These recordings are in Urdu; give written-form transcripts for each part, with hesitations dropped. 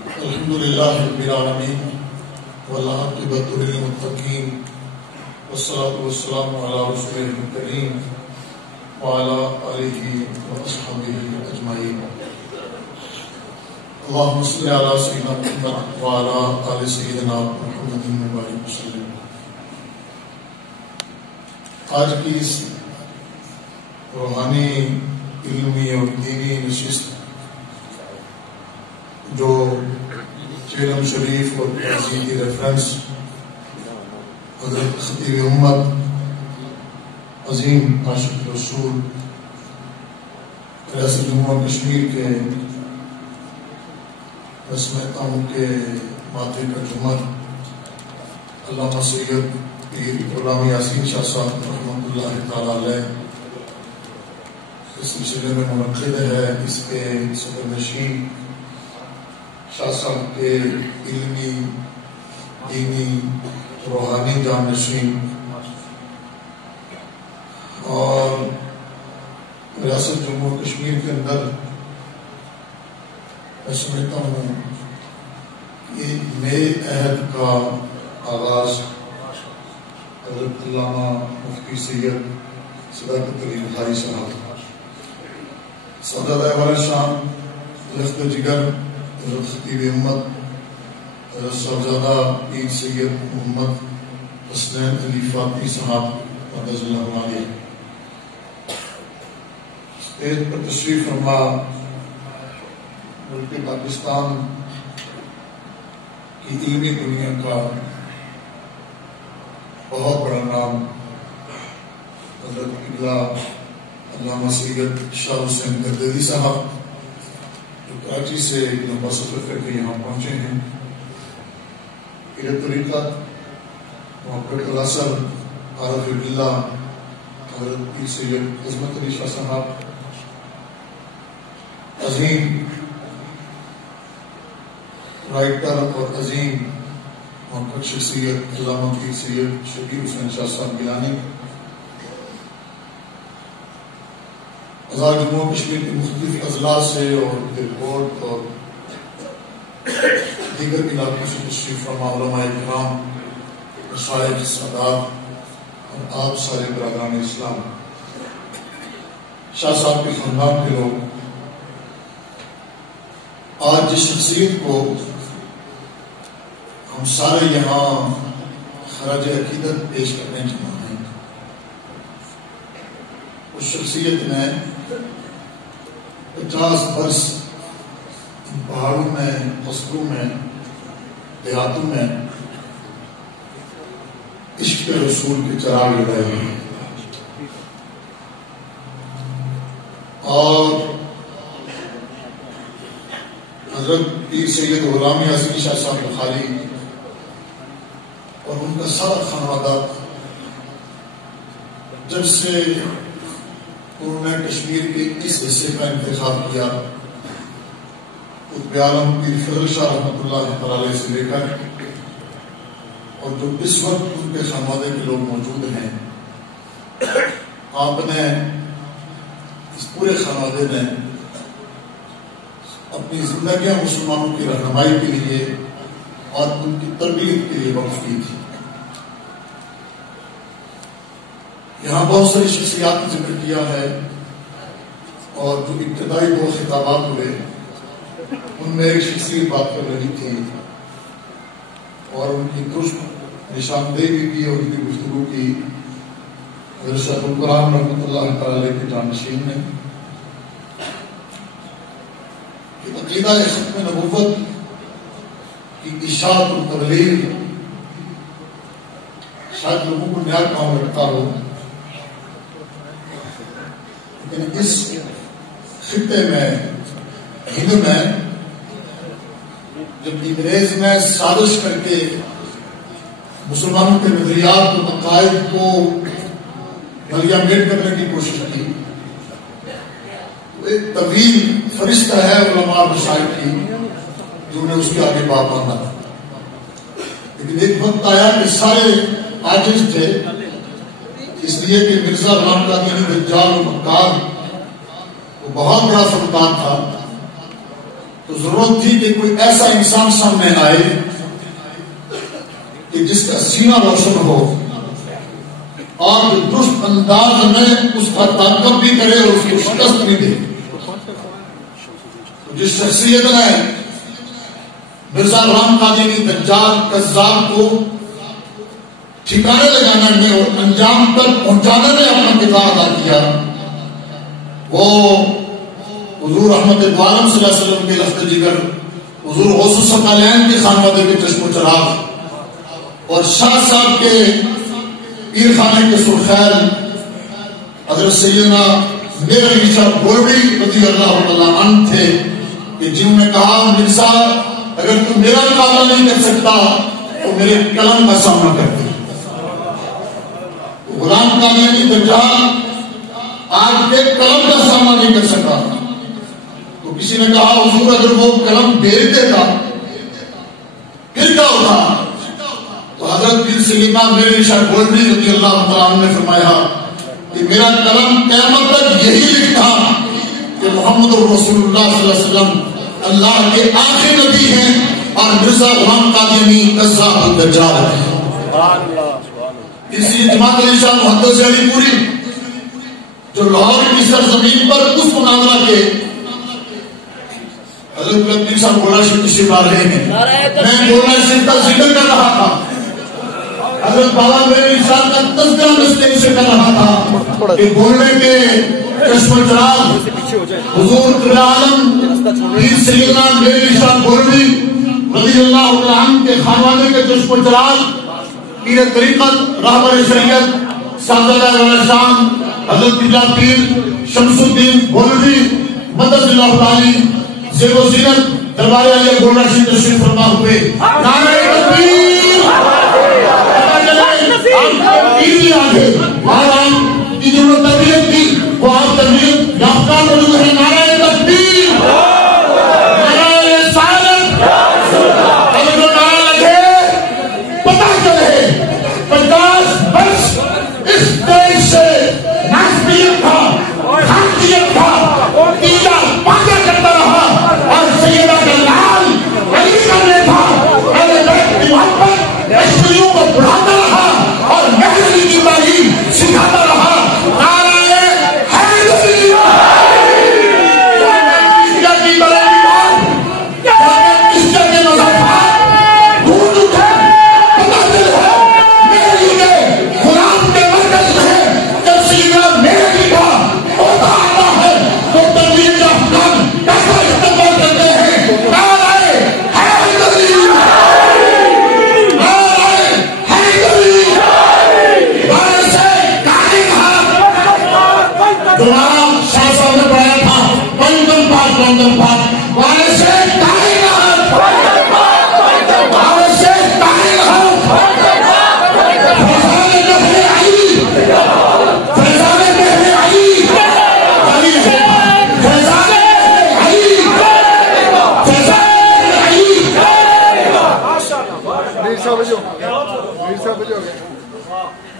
الحمد للہ رب العالمین والعاقبۃ للمتقین والصلاة والسلام علی رسولہ الکریم وعلی آلہ واصحابہ اجمعین. اللہم صل علی سیدنا محمد وعلی آل سیدنا محمد وبارک وسلم. آج کی اس روحانی علمی اور دینی نشست جو چیلم شریف اور تہذیبی ریفرنس حضرت خطیب امت عظیم عاشق رسول ریاست جموں و کشمیر کے رسمتا ہوں کے ماتھے کا جمعہ علامہ سید پیر غلام یاسین شاہ صاحب رحمۃ اللہ تعالی علیہ اس سلسلے میں منعقد ہے. اس کے صدر نشین شاہ صاحب کے علمی دینی روحانی جانشین اور ریاست جموں و کشمیر کے اندر میں سمجھتا ہوں کہ نئے عہد کا آغاز حضرت علامہ مفتی سید صداقت علی بخاری صاحب سعادت والا شام لخت جگر حضرت خطیب امت حضرت صاحبزادہ پیر سید محمد حسنین علی فاطمی صاحب قدس اللہ علیہ اسٹیج پر تشریف فرما ملک پاکستان کی علمی دنیا کا بہت بڑا نام حضرت قبلہ علامہ سید شاہ حسین گردیری صاحب جو کراچی سے ایک لمبا سفر کر کے یہاں پہنچے ہیں. پیر طریقت محمد الاثر عارف باللہ حضرت پیر سید عظمت علی شاہ صاحب عظیم رائٹر اور عظیم محمد شخصیت علامہ پیر سید شبیر حسین شاہ صاحب گیلانی آزاد جموں و کشمیر کے مختلف اضلاع سے اور رپورٹ اور دیگر علاقوں سے تشریف فرما علماء کرام مشائخ سادات اور آپ سارے برادران اسلام شاہ صاحب کے خاندان کے لوگ آج جس شخصیت کو ہم سارے یہاں خراج عقیدت پیش کرنے جمع ہیں اس شخصیت نے 50 برس پہاڑوں میں قصبوں میں دیہاتوں میں عشق رسول کے چراغ لگائے ہیں اور حضرت پیر سید غلام یاسین شاہ صاحب بخاری اور ان کا سارا خانوادہ جب سے انہوں نے کشمیر کے اس حصے کا انتخاب کیا قطب عالم پیر فضل شاہ رحمۃ اللہ تعالی سے لے کر اور جو اس وقت ان کے خانوادے کے لوگ موجود ہیں آپ نے اس پورے خانوادے نے اپنی زندگیاں مسلمانوں کی رہنمائی کے لیے اور ان کی تربیت کے لیے وقف کی تھی. یہاں بہت ساری شخصیات کا ذکر کیا ہے اور جو ابتدائی 2 خطابات ہوئے ان میں ایک شخصیت بات کر رہی تھی اور ان کی درست نشاندہی بھی کی اور ان کی گفتگو کی حضرت شیخ القرآن رحمۃ اللہ تعالی کے جانشین نے. عقیدہ ختم نبوت کی اشاعت و تبلیغ شاید لوگوں کو نیا کام لگتا ہو لیکن اس خطے میں ہند میں جب انگریز نے سازش کر کے مسلمانوں کے نظریات و عقائد کو گلیا میٹ کرنے کی کوشش کی تو ایک طویل فرشتہ ہے علماء مشائخ کی جو نے اس کے آگے باپ باندھا. لیکن ایک وقت آیا کہ سارے عاجز تھے اس لیے کہ مرزا غلام قادری دجال و مکار وہ بہت بڑا سلطان تھا تو ضرورت تھی کہ کوئی ایسا انسان سامنے آئے کہ جس کا سینہ روشن ہو اور درست انداز میں اس کا تعاقب بھی کرے اور اس کو شکست بھی دے. جس شخصیت نے مرزا غلام قادیانی دجال کذاب کو ٹھکانے لگانے میں اور انجام تک پہنچانے میں اپنا کردار ادا کیا، وہ حضور احمد عالم صلی اللہ علیہ وسلم کے لخت جگر، حضور غوث الثقلین کے خانوادے کے چشم و چراغ اور شاہ صاحب کے پیر خانے کے سرخیل حضرت سیدنا میر علی شاہ گولوی رضی اللہ تعالیٰ عنہ تھے کہ جنہوں نے کہا مرزا اگر تم میرا مقابلہ نہیں کر سکتا تو میرے قلم کا سامنا کر دے. غلام قادیانی دجال آج کے قلم کا سامنا نہیں کر سکا تو کسی نے کہا حضور اگر وہ قلم بیچ دیتا پھر کیا ہوتا؟ تو حضرت پیر سلیمہ میر علی شاہ گولوی رضی اللہ تعالیٰ عنہ نے فرمایا کہ میرا قلم قیامت تک یہی لکھتا کہ محمد رسول اللہ صلی اللہ علیہ وسلم اللہ کے آخری نبی ہیں اور مرزا غلام قادیانی کذاب الدجال ہے. اسی جماعت علی شاہ محدث علی پوری جو لاہور کی سرزمین پر اس مناظرہ کے حضرت پیر صاحب گولڑا شریف تشریف لا رہے ہیں، میں گولڑا شریف کا ذکر کر رہا تھا، حضرت بابا میرے صاحب کا تذکرہ میں اسٹیج سے کر رہا تھا کہ گولڑے کے چشم و چراغ حضور قبلہ عالم پیر سیدنا میر علی شاہ گولوی رضی اللہ عنہ کے خانوادے کے چشم و چراغ پیر طریقت راہبر شریعت صاحبزادہ والا شام حضرت قبلہ پیر شمس الدین گولوی مدد اللہ تعالی زیب و زینت دربار عالیہ گولڑا شریف تشریف فرما ہوئے. نعرہ تکبیر، ایزی آگے آرام کی جو تربیت کی وہ آپ تربیت یافتہ موجود ہے. نعرہ تکبیر، نعرہ رسالت، اگر جو نعرہ لگے پتہ چلے 50 برس اس دیش سے ناسبیت تھا، حقیت تھا، تیجا پاکہ کرتا رہا اور سیدہ کا لال علی کرنے تھا، اہل بیت کی محبت اشتریوں کو بڑھاتا رہا اور محلی کی تعلیم سکھاتا رہا.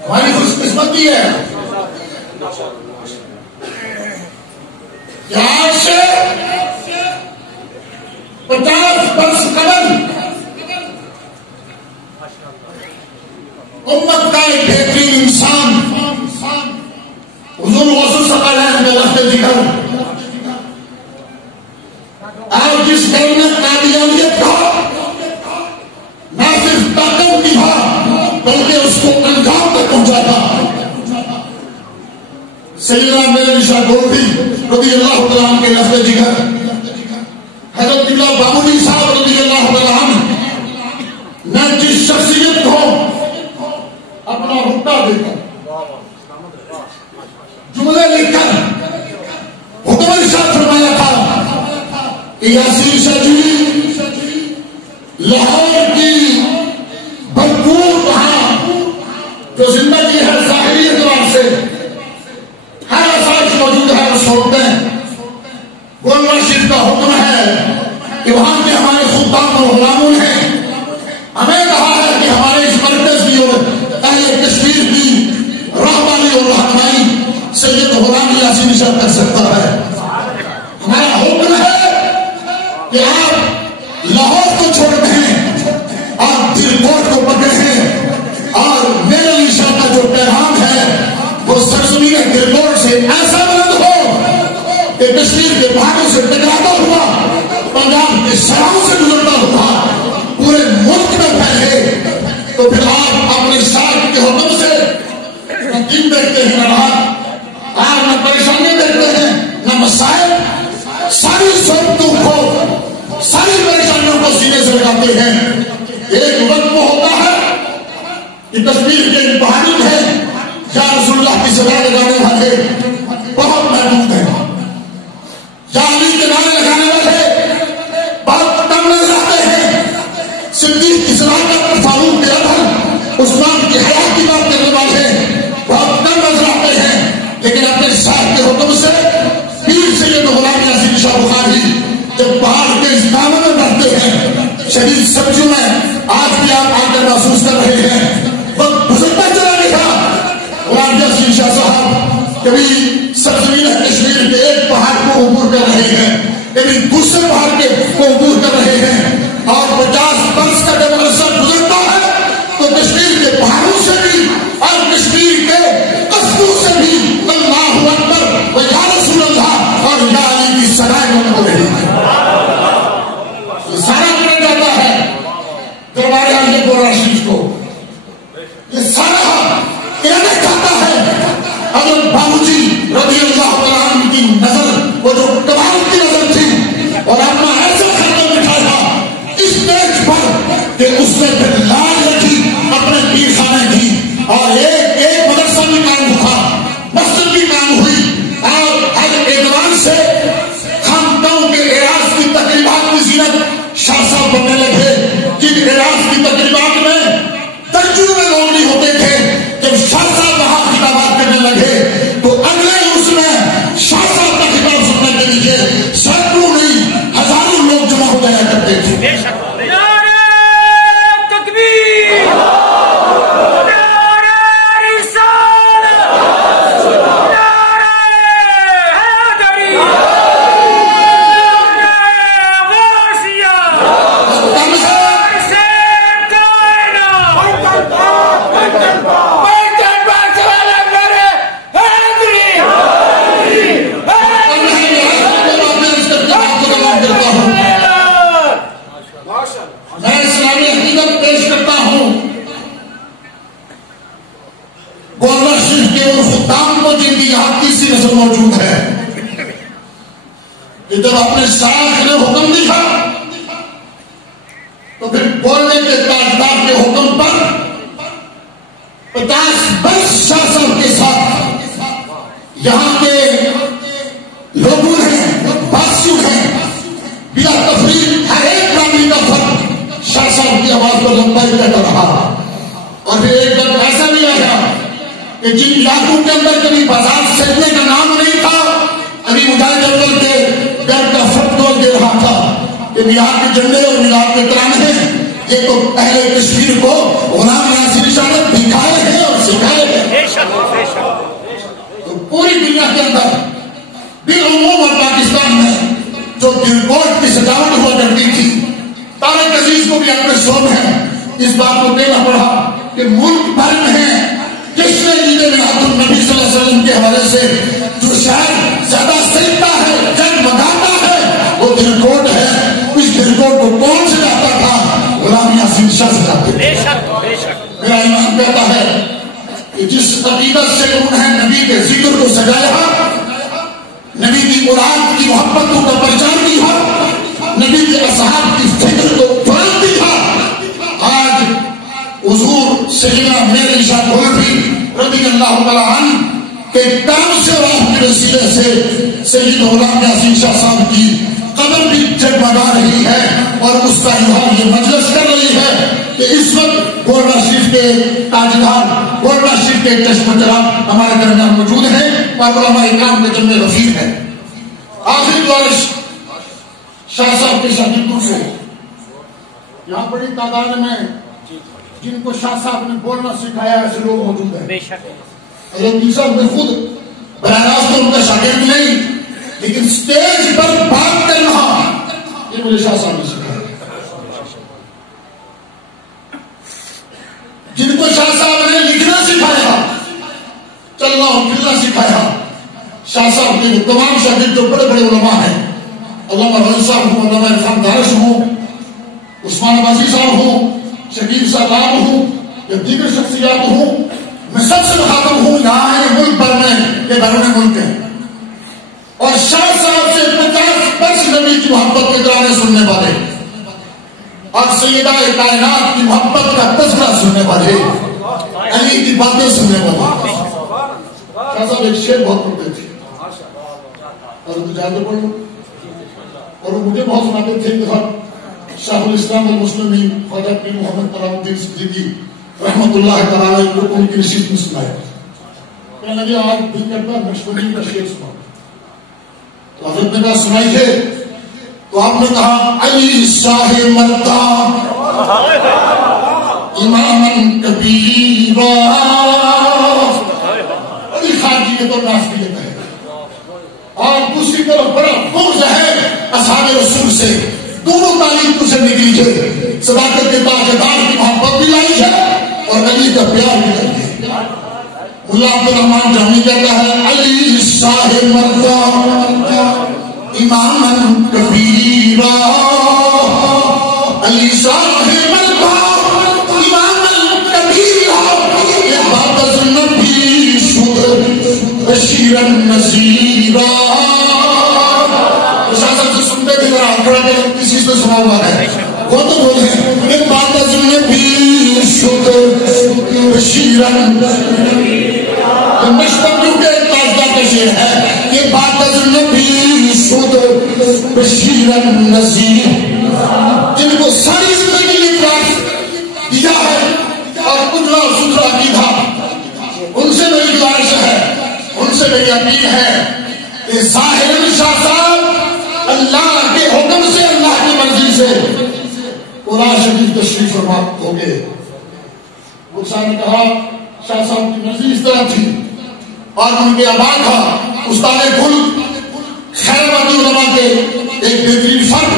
ہماری خوش قسمتی ہے کہ آج سے 50 برس قبل امت کا ایک بہترین انسان حضور غوث الثقلین میں لخت جگر آج جس دور میں قادیانیت تھا نہ صرف طاقت بھی تھا بلکہ اس کو انجام تک پہنچا تھا. سیدنا میر علی شاہ گولوی رضی اللہ تعالیٰ عنہ کے لخت جگر، حضرت قبلہ بامونی صاحب رضی اللہ تعالیٰ عنہ نے جس شخصیت کو اپنا حکم دے کر جملے لکھ کر حکم ارشاد فرمایا تھا کہ یاسین شاہ جی لاہور کی بھرپور کہاں جو زندگی ہے ظاہری اعتبار سے ہر آسائش موجود ہے وہ چھوڑتے ہیں. گولڑا شریف کا حکم ہے کہ وہاں کے ہمارے خدام اور غلاموں نے ہمیں کہا ہے کہ ہمارے اس مرکز کی اور اہل کشمیر کی راہبری اور رہنمائی سید غلام یاسین شاہ کر سکتا ہے. ہمارا حکم ہے کہ آپ لاہور کو چھوڑتے ہیں، آپ دل کوٹ کو پکڑے ہیں، اور میرے علی شاہ کا جو پیغام ہے وہ سرزمین دل کوٹ سے ایسا بلند ہو کہ کشمیر کے پہاڑوں سے ٹکراتا ہوا، پنجاب کے سراؤں سے گزرتا ہوا پورے ملک میں پھیلے۔ تو پھر آپ اپنے شاہ کے حکم سے نہ دن دیکھتے ہیں نہ رات، آپ نہ پریشانی دیکھتے ہیں نہ مسائل، ساری صورتوں کو، ساری پریشانیوں کو سینے سے لگاتے ہیں۔ ایک وقت وہ ہوتا ہے کہ کشمیر کے پہاڑی ہے یا رسول اللہ کی سزا لگانے والے بہت محدود ہیں، یا علی کے نعرے لگانے والے بہت کم نظر آتے ہیں، صدیق کی صداقت، فاروق کے عدل، عثمان کی حیات کی بات کرنے والے بہت کم نظر آتے ہیں، لیکن اپنے صاحب کے حکم سے پیر سید غلام یاسین شاہ بخاری جب پہاڑ کے اس دامن میں بڑھتے ہیں، شدید سبزیوں میں آج بھی آپ آ کر محسوس کر رہے ہیں، وقت گزرتا چلا گیا۔ غلام یاسین شاہ صاحب کبھی سرزمین کشمیر کے ایک پہاڑ کو عبور کر رہے ہیں، کبھی دوسرے پہاڑ کو عبور کر رہے ہیں، اور 50 برس کا جب عرصہ گزرتا ہے تو کشمیر کے پہاڑوں سے بھی اور کشمیر کے قصبوں سے بھی اللہ اکبر و یا رسول اللہ اور یا علی کی سرائے بند ہو رہی ہے۔ یہ سارا کرا جاتا ہے دربار عالیہ گورا شریف کو، یہ سارا کہنا چاہتا ہے حضرت بابوجی رضی اللہ تعالیٰ عنہ کی نظر، وہ جو کمال کی نظر تھی، اور اپنا ایسا خطر بٹھایا اس پیج پر کہ اس نے پھر لال رکھی اپنے پیر خانے کی، اور ایک مدرسہ بھی قائم ہوا، مسجد بھی قائم ہوئی، اور ہر اعتبار سے خانقاہوں کے اعراض کی تقریبات کی زینت شاہ صاحب بننے لگے، جن اعراض کی تقریبات میں درجنوں میں لوگ نہیں ہوتے تھے۔ جب شاہ صاحب وہاں خطابات کرنے لگے تو اگلے اس میں شاہ صاحب کا خطاب سننے کے لیے سینکڑوں نہیں ہزاروں لوگ جمع ہو جایا کرتے تھے۔ موجود ہے کہ جب اپنے شاخ نے حکم دیا تو پھر بولنے کے تاجدار کے حکم پر 50 برس شاہ صاحب کے ساتھ یہاں کے لوگوں ہیں، باسیوں ہیں، بلا تفریق ہر ایک پرانی کا فرق شاہ صاحب کی آواز کو لمبائی کرتا رہا۔ اور پھر ایک وقت ایسا بھی آیا کہ جن علاقوں کے اندر کبھی بازار سجنے کا نام نہیں تھا، ابھی مجاہد اول کے گھر کا فتویٰ دے رہا تھا کہ میلاد کے جھنڈے اور میلاد کے ترانے یہ تو پہلے کشمیر کو غلام یاسین شاہ نے دکھائے ہیں اور سکھائے ہیں۔ تو پوری دنیا کے اندر بالعموم اور پاکستان میں جو دل کوٹ کی سجاوٹ ہوا کرتی تھی، طارق عزیز کو بھی اپنے شو میں اس بات کو کہنا پڑا کہ ملک بھر میں جس نے عید میلاد النبی صلی اللہ علیہ وسلم کے حوالے سے جو شاید زیادہ سیکھتا ہے، جگمگاتا ہے، وہ دل کوٹ ہے۔ اس دل کوٹ کو کون سجاتا تھا؟ غلام یاسین شاہ سجاتے تھے۔ میرا ایمان کہتا ہے کہ جس عقیدت سے انہوں نے نبی کے ذکر کو سجایا، نبی کی اولاد کی محبتوں کا پرچار کیا، نبی کے اصحاب کی فکر کو فروغ دیا، آج حضور سیدنا میرے شاہ مولوی رضی اللہ تعالیٰ عنہ کے کام سے اور آپ کے وسیلے سے سید غلام یاسین شاہ صاحب کی قدر بھی جگمگا رہی ہے، اور اس کا یہ مجلس کر رہی ہے کہ اس وقت گورنر شریف کے تاجدار، گورنر شریف کے چشم چراغ ہمارے درمیان موجود ہیں، اور علماء اکرام کے جمع رفیق ہے۔ آخری گزارش شاہ صاحب کے شاگردوں سے، یہاں بڑی تعداد میں جن کو شاہ صاحب نے بولنا سکھایا ایسے لوگ موجود ہیں۔ حضرت صاحب میں خود براہ راست ان کا شاگرد نہیں، لیکن سٹیج پر بات کرنا یہ مجھے شاہ صاحب نے سکھایا. جن کو شاہ صاحب نے لکھنا سکھایا، چلنا پھرنا سکھایا، شاہ صاحب کے تمام شاگرد جو بڑے بڑے علماء ہیں، علامہ رضی صاحب ہوں، علامہ عرفان دارش ہوں، عثمان بازی صاحب ہوں، شکیل صاحب ہوں یا دیگر شخصیات ہوں، میں سب سے مخاطب ہوں یہاں ہے ملک بھر میں کہ بیرون ملک ہے، اور شاہ صاحب سے 50 برس نبی کی محبت کے گانے سننے والے اور سیدہ کائنات کی محبت کا تذکرہ سننے والے، علی کی باتیں سننے والے. شاہ صاحب ایک شعر بہت پڑھتے تھے اور جاتے پڑھ لو، اور وہ مجھے بہت سناتے تھے. ایک دفعہ شاہ الاسلام والمسلمین خواجہ پیر محمد کرام الدین صدیقی رحمت اللہ تعالی کو ان کی نشست میں سنایا. کہنے لگے آج دل کرتا نقشبندی کا شعر سنا. تو حضرت نے کہا سنائیے. تو آپ نے کہا علی شاہ مرتا امام کبیرا. علی خان جی کے تو ناسبیت ہے، اور دوسری طرف بڑا بغض ہے اصحاب رسول سے. دونوں تعلیم تجھے نکلی ہے، صداقت کے تاجدار کی محبت بھی لائی ہے اور علی کا پیار بھی لائی ہے. اللہ عبد الرحمان جامی کہتا ہے علی شاہ مرتا امام کبیرا، علی شاہ مرتا امام کبیرا، یہ بات از نبی شد بشیر نذیرا. کسی سے سنا ہوا ہے وہ تو بولے ایک بات از نبی شد بشیر مشتبیوں کے تاجدہ کا شعر ہے. یہ بات از نبی شد بشیر نذیر، جن کو ساری زندگی نے پیار دیا ہے اور اترا ستھرا عقیدہ، ان سے میری گزارش ہے، ان سے میری اپیل ہے کہ ظاہر شاہ صاحب اللہ کے حکم سے، اللہ کی مرضی سے قرآن شریف تشریف فرما ہو گئے. وہ صاحب نے کہا شاہ صاحب کی مرضی اس طرح تھی اور ان کے آبا تھا استاد کل خیر آبادی علماء کے ایک بہترین فرد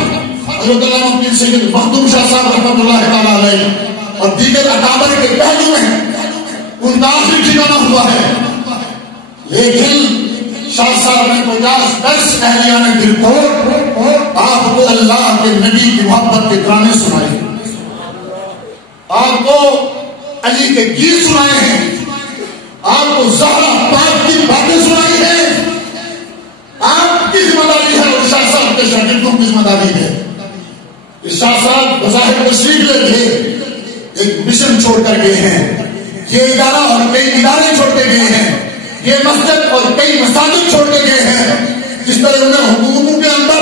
حضرت علامہ پیر سید مخدوم شاہ صاحب رحمۃ اللہ تعالیٰ علیہ اور دیگر اکابر کے پہلو میں ان کا آخری ٹھکانہ ہوا ہے. لیکن شاہ صاحب نے 50 برس اہلیان دل کو آپ کو اللہ کے نبی کی محبت کے گانے سنائے، آپ کو علی کے گیت سنائے ہیں، آپ کو زہرا پاک کی باتیں سنائی ہیں. آپ کی ذمہ داری ہے اور شاہ صاحب کے شاگردوں کی ذمہ داری ہے. شاہ صاحب بظاہر تشریف لے کے ایک مشن چھوڑ کر گئے ہیں، یہ ادارہ اور کئی ادارے چھوڑ کے گئے ہیں، یہ مسجد اور کئی مساجد چھوڑ کے گئے ہیں. جس طرح انہیں حکومتوں کے اندر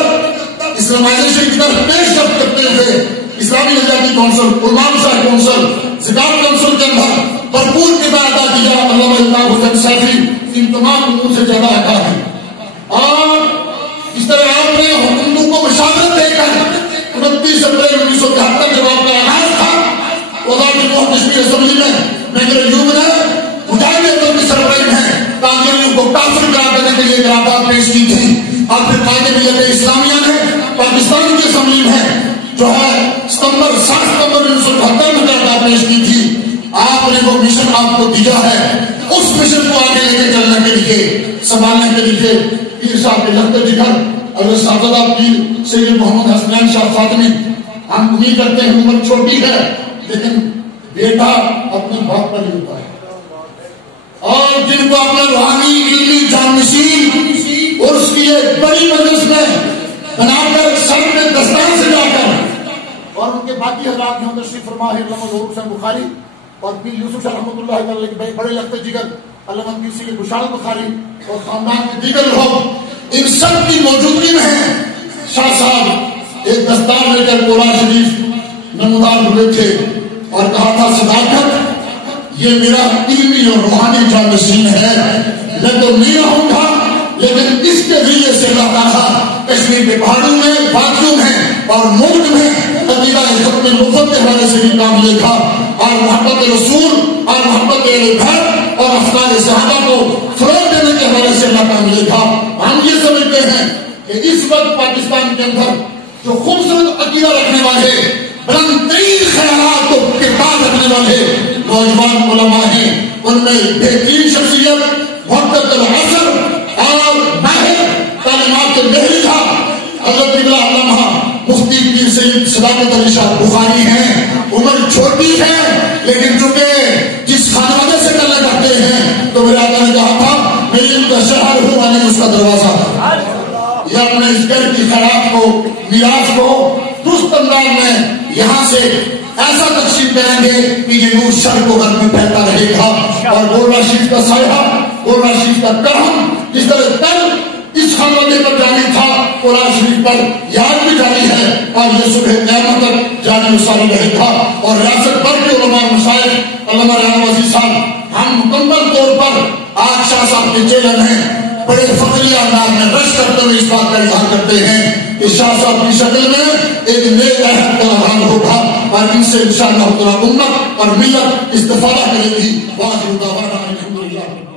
اسلامائزیشن کی طرف پیش رفت کرتے ہوئے اسلامی نظریاتی کونسل، علماء مسائل کونسل، زکات کونسل کے اندر بھرپور کردار ادا کیا. علامہ الطاف حسین سیفی ان تمام امور سے زیادہ آگاہ ہے. اور اس طرح آپ نے حکومتوں کو مشاورت دے کر 29 اپریل 1973 جب آپ کا آغاز تھا کشمیر اسمبلی میں میجر ایوب نے مجاہد اکبر کی سربراہی میں قادریوں کو کافر قرار دینے کے لیے قرارداد پیش کی تھی. اور پھر قائد ملت اسلامیہ نے پاکستان کی اسمبلی میں جو ہے 7 ستمبر 1978 میں قرارداد پیش کی تھی. آپ نے وہ مشن آپ کو دیا ہے، اس مشن کو آگے لے کے چلنے کے لیے، سنبھالنے کے لیے پیر صاحب کے لخت جگر اور صاحبزادہ پیر سید محمد حسنین شاہ فاطمی. ہم امید کرتے ہیں عمر چھوٹی ہے لیکن بیٹا اپنے باپ پر ہی ہوتا ہے، اور جن کو اپنا روحانی علمی جانشین اور اس کی ایک بڑی مجلس میں بنا کر سر میں دستار سجا کر اور ان کے باقی حضرات جو تشریف فرما ہے علامہ ظہور حسین بخاری اور پیر یوسف شاہ رحمۃ اللہ علیہ کے بڑے لخت جگر علامہ پیر سید بشارت بخاری اور خاندان کے دیگر لوگ، ان سب کی موجودگی میں شاہ صاحب ایک دستار لے کر قرآن شریف نمودار ہوئے تھے اور کہا تھا صداقت یہ میرا علمی اور روحانی جانشین ہے. میں تو نہیں رہوں گا لیکن اس کے ذریعے سے اللہ تعالیٰ کشمیر کے پہاڑوں میں، وادیوں میں اور ملک میں عقیدہ ختم نبوت کے حوالے سے بھی کام لے گا اور محبت رسول اور محبت اہل بیت اور افضال صحابہ کو فروغ دینے کے حوالے سے اللہ کام لے گا. ہم یہ سمجھتے ہیں کہ اس وقت پاکستان کے اندر جو خوبصورت عقیدہ رکھنے والے، بلند ترین خیالات کے بعد رکھنے والے نوجوان علماء ہیں، ان میں بہترین شخصیت محقق العصر اور ماہر تعلیمات مہری تھا حضرت علامہ مفتی پیر سید صداقت علی شاہ بخاری ہیں. عمر چھوٹی ہے لیکن چونکہ جس خانوادے سے تعلق رکھتے ہیں تو میرے آقا نے کہا تھا میں ان کا شہر ہوں یعنی اس کا دروازہ. یہ اپنے اس گھر کی خیرات کو، میراث کو درست انداز میں یہاں سے ایسا تقسیم کریں گے کہ یہ نور شر کو گھر میں پھیلتا رہے گا. اور گولڑا شریف کا سایہ، گولڑا شریف کا کرم جس طرح کل اس خانوادے پر جاری تھا، قرآن شریف پر یاد بھی جاری ہے اور یہ صبح قیامت تک جاری ساری رہے گا. اور ریاست بھر کے علماء مشائخ علامہ ریحان وزیر صاحب ہم مکمل طور پر آج شاہ صاحب کے چیلن ہیں، بڑے فخریہ انداز میں رش کرتے ہوئے اس بات کا اظہار کرتے ہیں کہ شاہ صاحب کی شکل میں ایک نیک عہد کا اعلان ہوگا اور ان سے انشاءاللہ امت اور ملت استفادہ کرے گی. واخر دعوانا الحمدللہ.